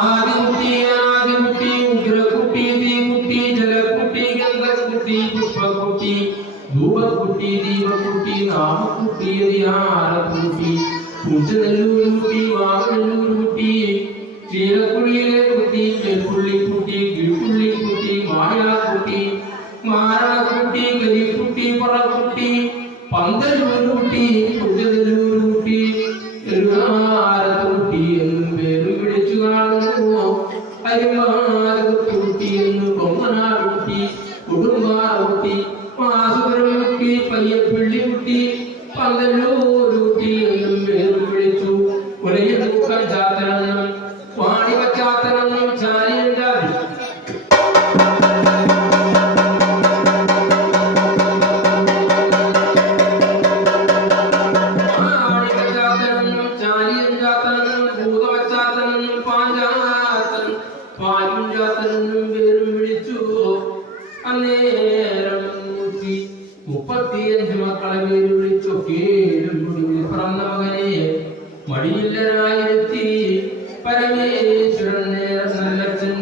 ആദികുട്ടി അനാദികുട്ടി ഉഗ്രകുട്ടി തീകുട്ടി ജലകുട്ടി ഗന്ധകുട്ടി പുഷ്പകുട്ടി ധൂപകുട്ടി ദീപകുട്ടി നാമകുട്ടി ധ്യാനകുട്ടി പൂജനെല്ലൂരുകുട്ടി വാഗനെല്ലൂരുകുട്ടി ചീലക്കുഴിയിലെ കുട്ടി മേൽപ്പുള്ളിക്കുട്ടി കിഴുപ്പുള്ളിക്കുട്ടി മായാക്കുട്ടി മാരണക്കുട്ടി കലിക്കുട്ടി പറക്കുട്ടി പന്തലൂരുകുട്ടി പൂജനെല്ലൂരുകുട്ടി എഴുതാരക്കുട്ടി എന്നും പേര് വിളിച്ചു കാണുന്നു അരിമാരക്കുട്ടി എന്നും പൊമ്മനാടുകുട്ടി കുടുംബാറുകുട്ടി മാസുപുരമുട്ടി പയ്യപ്പിള്ളിക്കുട്ടി പന്തല്ലൂരുകുട്ടി എന്നും പേര് വിളിച്ചു ഒരേ ദുഃഖം ചാത്തനെന്നും വാണി വച്ചാത്തനെന്നും ചാരിയും ജാതി പാലും പേരും വിളിച്ചു അന്നേരം 35 മക്കളെ പേര് വിളിച്ചു കേടും പിറന്ന മകനെ മടിയില്ലനായിരുത്തി പരമേശ്വരൻ നേരം നല്ലച്ഛൻ